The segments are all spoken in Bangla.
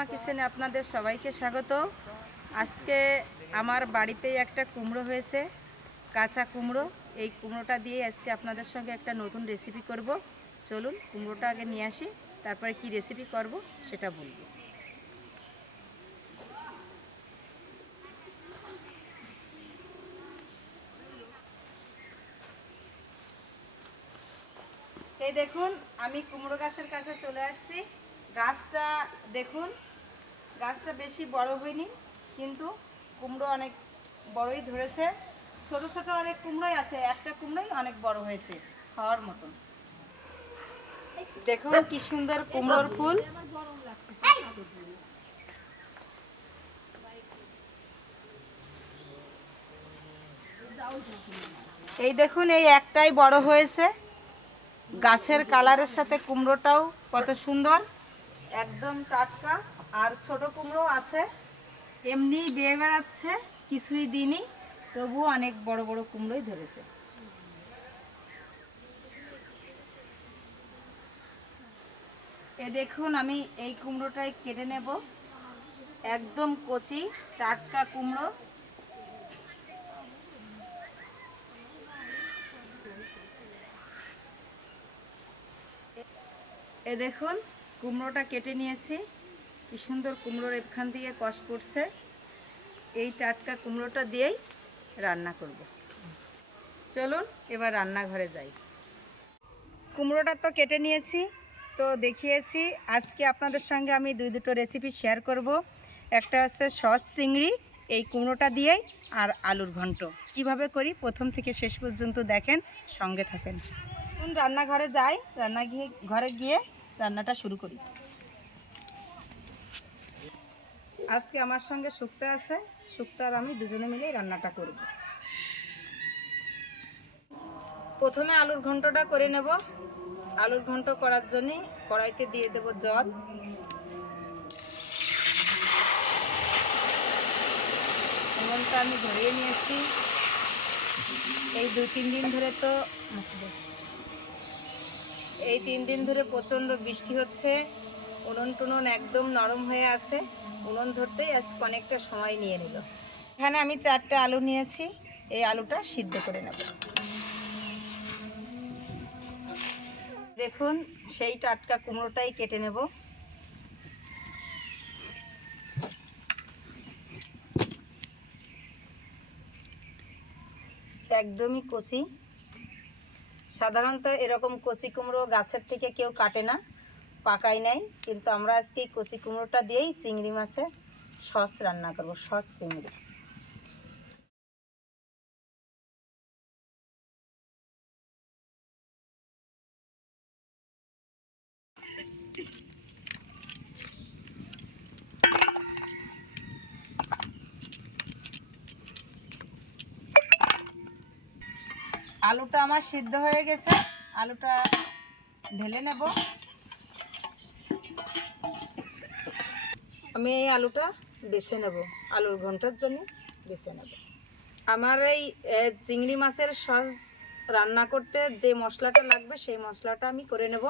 সুষমা কিচেনে আপনাদের সবাইকে স্বাগত। আজকে আমার বাড়িতেই একটা কুমড়ো হয়েছে, কাঁচা কুমড়ো। এই কুমড়োটা দিয়ে আজকে আপনাদের সঙ্গে একটা নতুন রেসিপি করব। চলুন কুমড়োটা আগে নিয়ে আসি, তারপরে কি রেসিপি করব সেটা বলবো। এই দেখুন, আমি কুমড়ো গাছের কাছে চলে আসছি। গাছটা দেখুন, গাছটা বেশি বড় হয়নি, কিন্তু কুমড়ো অনেক বড়ই ধরেছে। ছোট ছোট অনেক কুমড়োই আছে, একটা কুমড়োই অনেক বড় হয়েছে খাওয়ার মতন। দেখুন কি সুন্দর কুমড়োর ফুল। এই দেখুন, এই একটাই বড় হয়েছে। গাছের কালারের সাথে কুমড়োটাও কত সুন্দর, একদম টাটকা। আর ছোট কুমড়ো আছে, এমনি বেয়ে বেড়াচ্ছে, কিছুই দিনই, তবুও অনেক বড় বড় কুমড়োই ধরেছে। এ দেখুন, আমি এই কুমড়োটাই কেটে নেব। একদম কচি টাটকা কুমড়ো। এ দেখুন, কুমড়োটা কেটে নিয়েছি। কি সুন্দর কুমড়োর এখান থেকে কষ পড়ছে। এই টাটকা কুমড়োটা দিয়েই রান্না করব। চলুন এবার রান্নাঘরে যাই। কুমড়োটা তো কেটে নিয়েছি, তো দেখিয়েছি। আজকে আপনাদের সঙ্গে আমি দুটো রেসিপি শেয়ার করব। একটা হচ্ছে সস চিংড়ি এই কুমড়োটা দিয়েই, আর আলুর ঘন্ট কিভাবে করি প্রথম থেকে শেষ পর্যন্ত দেখেন, সঙ্গে থাকেন। রান্নাঘরে যাই, ঘরে গিয়ে রান্নাটা শুরু করি। আজকে আমার সঙ্গে শুক্তো আছে, শুক্তো আর আমি দুজনে মিলেই রান্নাটা করব। প্রথমে আলুর ঘন্টটা করে নেব। আলুর ঘন্ট করার জন্য কড়াইতে দিয়ে দেব জল। উনুনটা আমি ধরিয়ে নিয়েছি। এই 2-3 দিন ধরে তো এই 3 দিন ধরে প্রচণ্ড বৃষ্টি হচ্ছে। উনুন টুনুন একদম নরম হয়ে আছে। উনুন ধরতেই আজ অনেকটা সময় নিয়ে নিল। এখানে আমি 4টে আলু নিয়েছি, এই আলুটা সিদ্ধ করে নেব। দেখুন, সেই টাটকা কুমড়োটাই কেটে নেব। একদমই কচি। সাধারণত এরকম কচি কুমড়ো গাছের থেকে কেউ কাটে না, পাকাই নাই। কিন্তু আমরা আজকে এই কচি কুমড়োটা দিয়েই চিংড়ি মাছের সস রান্না করব, সস চিংড়ি। আলুটা আমার সিদ্ধ হয়ে গেছে, আলুটা ঢেলে নেব। আমি এই আলুটা বেছে নেব, আলুর ঘন্টার জন্য বেছে নেব। আমার এই চিংড়ি মাছের সস রান্না করতে যে মশলাটা লাগবে সেই মশলাটা আমি করে নেব।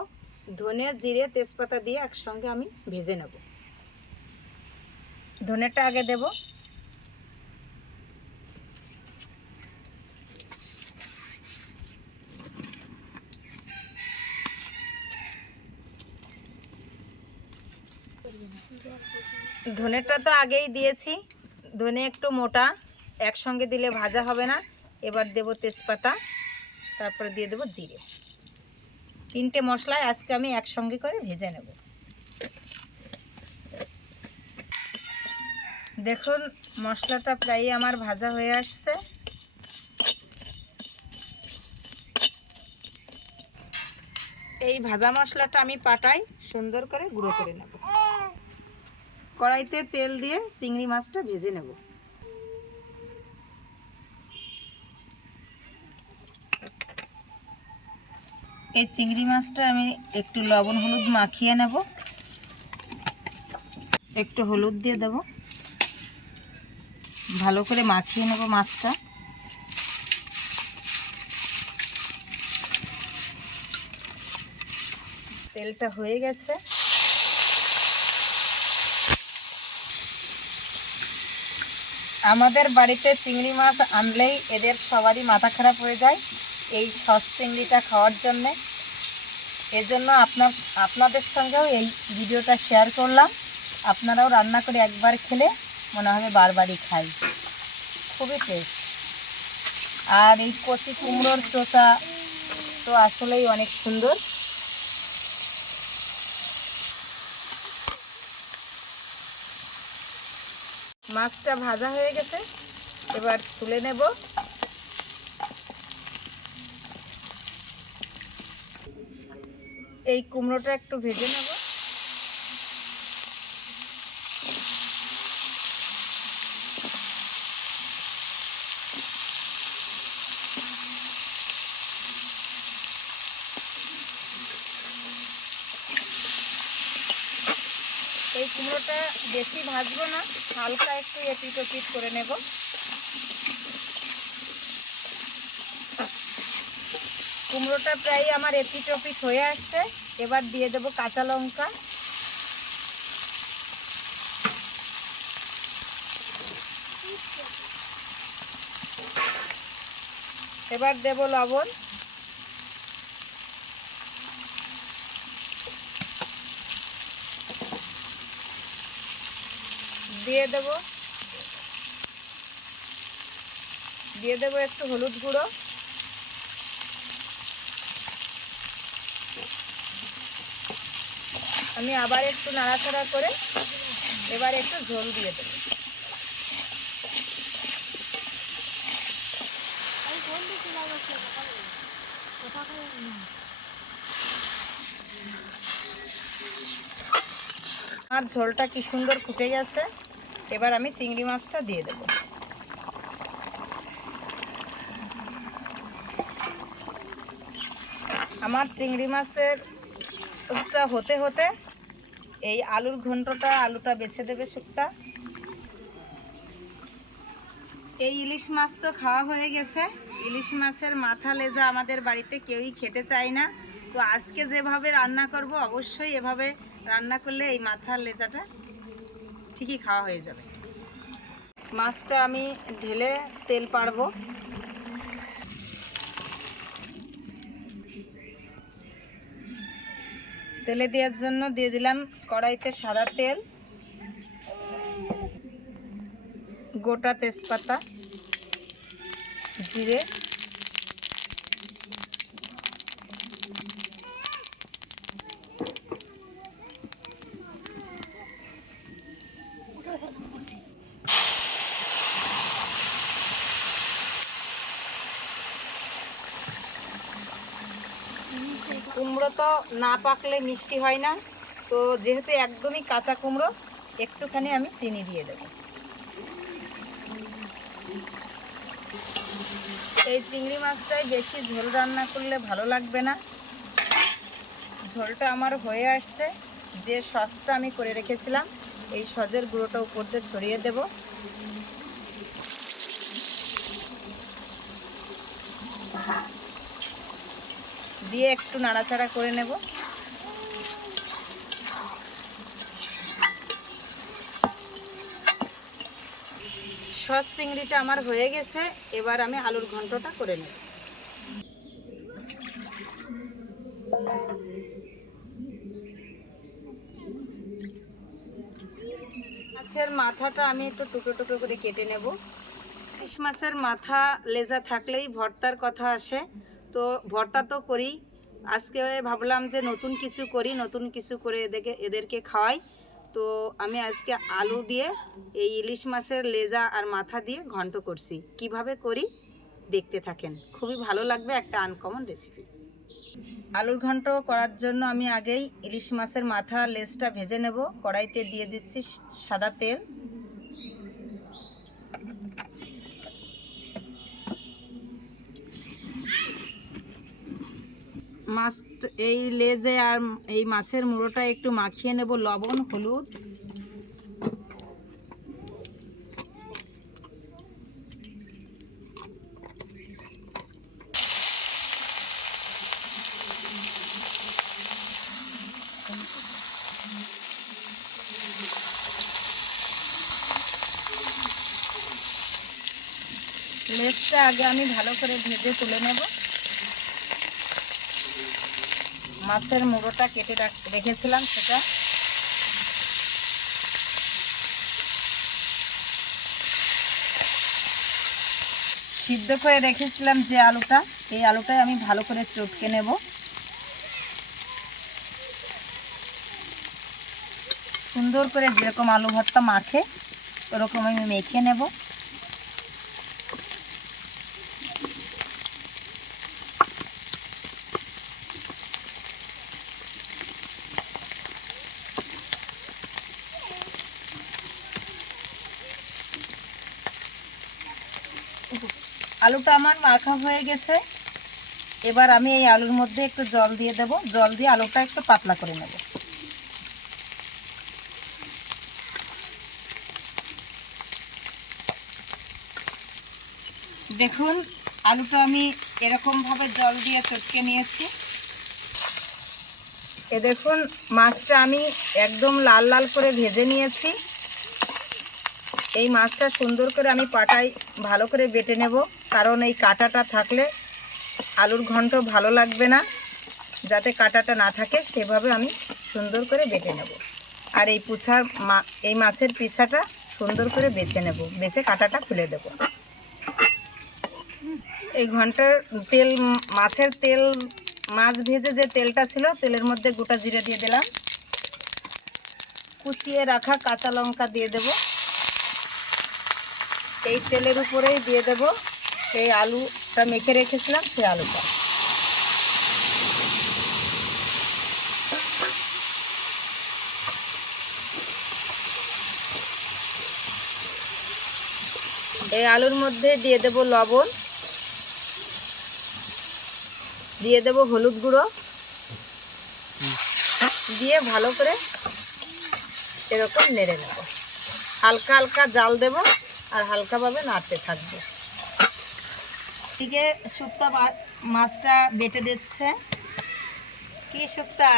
ধনে, জিরে, তেজপাতা দিয়ে একসঙ্গে আমি ভেজে নেব। ধনেটা আগে দেব। ধনেটা তো আগেই দিয়েছি, ধনে একটু মোটা, একসঙ্গে দিলে ভাজা হবে না। এবার দেব তেজপাতা, তারপরে দিয়ে দেব জিরে। 3টে মশলাই আজকে আমি একসঙ্গে করে ভেজে নেব। দেখুন, মশলাটা প্রায় আমার ভাজা হয়ে আসছে। এই ভাজা মশলাটা আমি পাটায় সুন্দর করে গুঁড়ো করে নেব। কড়াইতে তেল দিয়ে চিংড়ি মাছটা ভেজে নেব। এই চিংড়ি মাছটা আমি একটু লবণ হলুদ মাখিয়ে নেব। একটু হলুদ দিয়ে দেব, ভালো করে মাখিয়ে নেব মাছটা। তেলটা হয়ে গেছে, আমাদের বাড়িতে চিংড়ি মাছ আনলেই এদের সবারই মাথা খারাপ হয়ে যায় এই সস চিংড়িটা খাওয়ার জন্যে। এজন্য আপনাদের সঙ্গেও এই ভিডিওটা শেয়ার করলাম। আপনারাও রান্না করে একবার খেলে মনে হবে বারবারই খাই, খুবই টেস্ট। আর এই কচি কুমড়োর চোচা তো আসলেই অনেক সুন্দর। মাছটা ভাজা হয়ে গেছে, এবার তুলে নেব। এই কুমড়োটা একটু ভেজে নেব। এই কুমড়োটা বেশি ভাজবো না, হালকা একটু এপিট ওপিট করে নেব। কুমড়োটা প্রায় আমার এপিট ওপিট হয়ে আসছে, এবার দিয়ে দেব কাঁচা লঙ্কা। এবার দেব লবণ। দিয়ে দেব একটু হলুদ গুঁড়ো। আমি আবার একটু নাড়াচাড়া করে এবার একটু ঝোল দিয়ে দেব। আর ঝোলটা কি সুন্দর ফুটে গেছে, এবার আমি চিংড়ি মাছটা দিয়ে দেব। আমার চিংড়ি মাছের হতে হতে এই আলুর ঘন্টটা, আলুটা বেছে দেবে শুক্তা। এই ইলিশ মাছ তো খাওয়া হয়ে গেছে। ইলিশ মাছের মাথা লেজা আমাদের বাড়িতে কেউই খেতে চায় না, তো আজকে যেভাবে রান্না করব অবশ্যই এভাবে রান্না করলে এই মাথার লেজাটা ঠিকই খাওয়া হয়ে যাবে। মাছটা আমি ঢেলে তেল পাড়বো। তেলে দেওয়ার জন্য দিয়ে দিলাম কড়াইতে সাদা তেল, গোটা তেজপাতা, জিরে, কুমড়ো তো না পাকলে মিষ্টি হয় না, তো যেহেতু একদমই কাঁচা কুমড়ো একটুখানি আমি চিনি দিয়ে দেব। এই চিংড়ি মাছটাই বেশি ঝোল রান্না করলে ভালো লাগবে না। ঝোলটা আমার হয়ে আসছে, যে সসটা আমি করে রেখেছিলাম এই সসের গুঁড়োটা উপর দিয়ে ছড়িয়ে দেব। দিয়ে একটু নাড়াচাড়া করে নেব। সস চিংড়িটা আমার হয়ে গেছে, এবার আমি আলুর ঘন্টটা করে নেব। মাছের মাথাটা আমি একটু টুকরো টুকরো করে কেটে নেব। ইলিশ মাছের মাথা লেজা থাকলেই ভর্তার কথা আসে, তো ভর্তা তো করি। আজকে ভাবলাম যে নতুন কিছু করি, নতুন কিছু করে এদেরকে খাওয়াই। তো আমি আজকে আলু দিয়ে এই ইলিশ মাছের লেজা আর মাথা দিয়ে ঘন্ট করছি। কিভাবে করি দেখতে থাকেন, খুবই ভালো লাগবে, একটা আনকমন রেসিপি। আলুর ঘন্ট করার জন্য আমি আগেই ইলিশ মাছের মাথা লেজটা ভেজে নেব। কড়াইতে দিয়ে দিচ্ছি সাদা তেল, মাছ এই লেজে আর এই মাছের মুড়োটা একটু মাখিয়ে নেব লবণ হলুদ। লেজটা আগে আমি ভালো করে ভেজে তুলে নেব। মাছের মুড়োটা কেটে রেখেছিলাম সেটা সিদ্ধ করে রেখেছিলাম যে আলুটা, এই আলুটাই আমি ভালো করে চটকে নেব। সুন্দর করে যেরকম আলু ভর্তা মাখে ওরকম আমি মেখে নেব। আলুটা আমার মাখা হয়ে গেছে। এবার আমি এই আলুর মধ্যে একটু জল দিয়ে দেব। জল দিয়ে আলুটা একটু পাতলা করে নেব। দেখুন আলুটা আমি এরকমভাবে জল দিয়ে চটকে নিয়েছি। এ দেখুন মাছটা আমি একদম লাল লাল করে ভেজে নিয়েছি। এই মাছটা সুন্দর করে আমি পাটায় ভালো করে বেটে নেব, কারণ এই কাঁটাটা থাকলে আলুর ঘন্ট ভালো লাগবে না। যাতে কাঁটাটা না থাকে সেভাবে আমি সুন্দর করে বেটে নেব। আর এই এই মাছের পিসাটা সুন্দর করে বেছে নেব, বেছে কাঁটাটা খুলে দেব। এই ঘন্টার তেল, মাছের তেল, মাছ ভেজে যে তেলটা ছিল তেলের মধ্যে গোটা জিরে দিয়ে দিলাম। কুচিয়ে রাখা কাঁচা লঙ্কা দিয়ে দেব। এই তেলের উপরেই দিয়ে দেব এই আলুটা মেখে রেখেছিলাম সেই আলুটা। এই আলুর মধ্যে দিয়ে দেব লবণ, দিয়ে দেব হলুদ গুঁড়ো, দিয়ে ভালো করে এরকম নেড়ে নেব। হালকা হালকা জাল দেব আর হালকাভাবে নাড়তে থাকবে। এদিকে শুক্তা মাছটা বেটে দিচ্ছে। কি শুক্তা,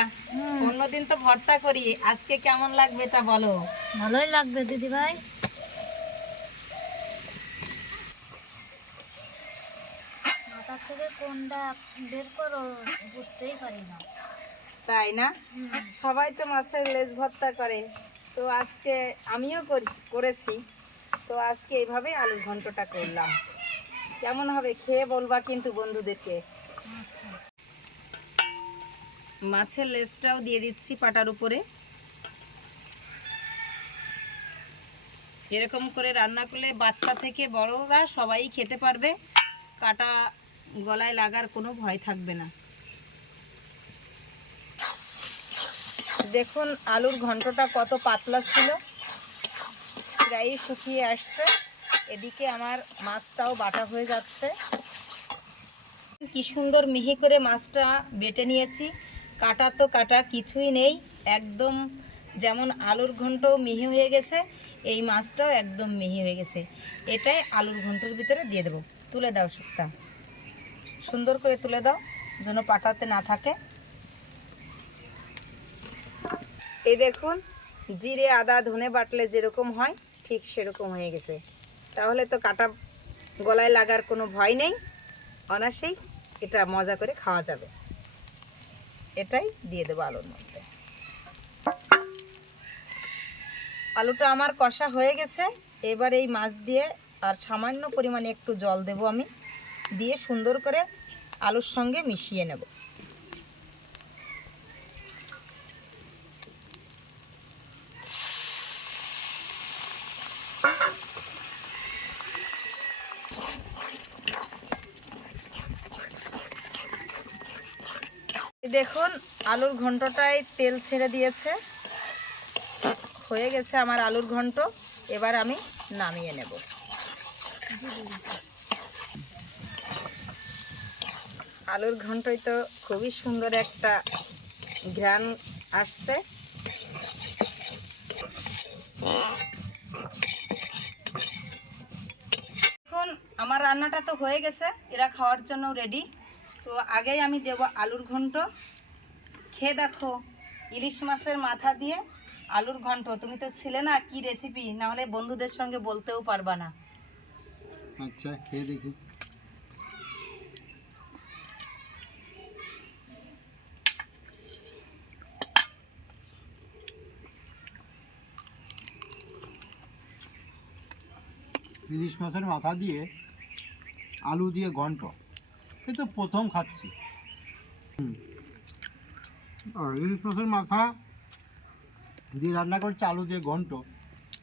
অন্যদিন তো ভর্তা করি, আজকে কেমন লাগবে এটা বলো। ভালোই লাগবে দিদি ভাই। মাথা থেকে কোনটা বের করো বুঝতেই পারি না। তাই না? সবাই তো মাছের লেজ ভর্তা করে, তো আজকে আমিও করেছি। তো আজকে এইভাবেই আলুর ঘন্টটা করলাম। কেমন হবে খেয়ে বলবা কিন্তু বন্ধুদেরকে। মাছের লেজটাও দিয়ে দিচ্ছি পাটার উপরে। এরকম করে রান্না করলে বাচ্চা থেকে বড়রা সবাই খেতে পারবে, কাটা গলায় লাগার কোনো ভয় থাকবে না। দেখুন আলুর ঘন্টটা কত পাতলা ছিল, প্রায় শুকিয়ে আসছে। এদিকে আমার মাছটাও বাটা হয়ে যাচ্ছে। কি সুন্দর মিহি করে মাছটা বেটে নিয়েছি। কাটা তো কাটা কিছুই নেই, একদম যেমন আলুর ঘন্ট মিহি হয়ে গেছে এই মাছটাও একদম মিহি হয়ে গেছে। এটাই আলুর ঘন্টের ভিতরে দিয়ে দেবো। তুলে দাও শুক্তা, সুন্দর করে তুলে দাও যেন পাটাতে না থাকে। এই দেখুন জিরে আদা ধনে বাটলে যেরকম হয় ঠিক সেরকম হয়ে গেছে। তাহলে তো কাটা গলায় লাগার কোনো ভয় নেই, অনায়াসেই এটা মজা করে খাওয়া যাবে। এটাই দিয়ে দেবো আলুর মধ্যে। আলুটা আমার কষা হয়ে গেছে। এবার এই মাছ দিয়ে আর সামান্য পরিমাণে একটু জল দেব আমি, দিয়ে সুন্দর করে আলুর সঙ্গে মিশিয়ে নেব। দেখুন আলুর ঘন্টটায় তেল ছেড়ে দিয়েছে, হয়ে গেছে আমার আলুর ঘন্ট। এবার আমি নামিয়ে নেব। আলুর ঘন্টই তো খুবই সুন্দর একটা ঘ্রাণ আসছে। এখন আমার রান্নাটা তো হয়ে গেছে, এরা খাওয়ার জন্য রেডি। তো আগেই আমি দেব আলুর ঘন্ট। খেয়ে দেখো ইলিশ মাছের মাথা দিয়ে আলুর ঘন্ট। তুমি তো ছিলে না কি রেসিপি, না হলে বন্ধুদের সঙ্গে বলতেও পারবা না। আচ্ছা খেয়ে দেখি। ইলিশ মাছের মাথা দিয়ে আলু দিয়ে ঘন্ট, এই তো প্রথম খাচ্ছি। আর ইলিশ মাছের মাথা দিয়ে রান্না করছে আলু দিয়ে ঘন্ট,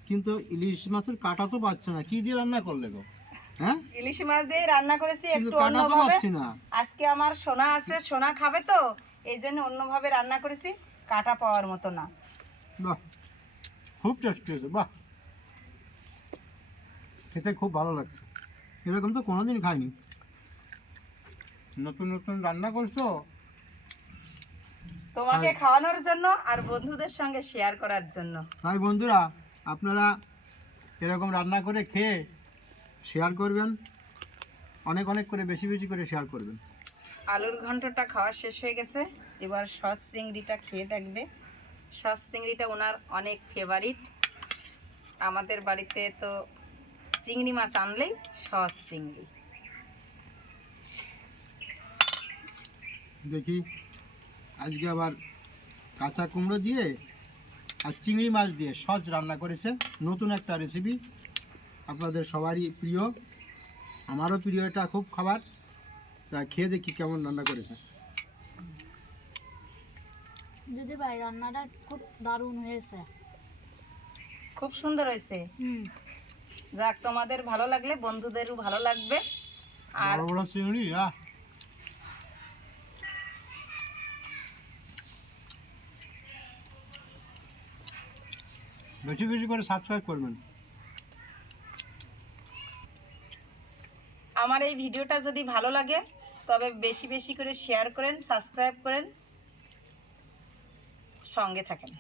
কিন্তু ইলিশ মাছের কাটা তো পাচ্ছে না, কি দিয়ে রান্না করলে গো? হ্যাঁ, ইলিশ মাছ দিয়ে রান্না করেছি কিন্তু একটু কাটা তো অন্যভাবে। পাচ্ছি না। আজকে আমার সোনা আছে, সোনা খাবে তো, এই জন্য অন্যভাবে রান্না করেছি, কাটা পাওয়ার মতো না। বাহ, খুব টেস্টি হয়েছে, বাহ, খেতে খুব ভালো লাগছে। এরকম তো কোনোদিন খাইনি। নতুন নতুন রান্না করছো। তোমাকে খাওয়ানোর জন্য আর বন্ধুদের সঙ্গে শেয়ার করার জন্য। তাই বন্ধুরা, আপনারা এরকম রান্না করে খেয়ে শেয়ার করবেন, অনেক অনেক করে, বেশি বেশি করে শেয়ার করবেন। আলুর ঘন্টটা খাওয়া শেষ হয়ে গেছে, এবার সস চিংড়িটা খেয়ে দেখবে। সস চিংড়িটা ওনার অনেক ফেভারিট। আমাদের বাড়িতে তো চিংড়ি মাছ আনলেই সস চিংড়ি। দেখি আজকে আবার কাঁচা কুমড়ো দিয়ে আর চিংড়ি মাছ দিয়ে সস রান্না করেছে, নতুন একটা রেসিপি, আপনাদের সবারই প্রিয়, আমারও প্রিয় এটা খুব খাবার। তা খেয়ে দেখি কেমন রান্না করেছে। দিদি ভাই রান্নাটা খুব দারুণ হয়েছে। খুব সুন্দর হয়েছে। যাক, তোমাদের ভালো লাগলে বন্ধুদেরও ভালো লাগবে। আর বড় বড় চিংড়ি, বেশি বেশি করে সাবস্ক্রাইব করবেন। আমার এই ভিডিওটা যদি ভালো লাগে তবে বেশি বেশি করে শেয়ার করেন, সাবস্ক্রাইব করেন, সঙ্গে থাকেন।